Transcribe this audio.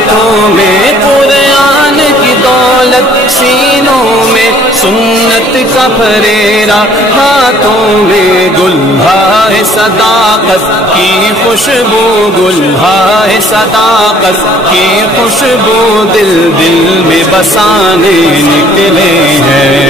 ہاتھوں میں قرآن کی دولت، سینوں میں سنت کا پھریرا، ہاتھوں میں گلہائے صداقت کی خوشبو، گلہائے صداقت کی خوشبو دل دل میں بسانے نکلے ہیں۔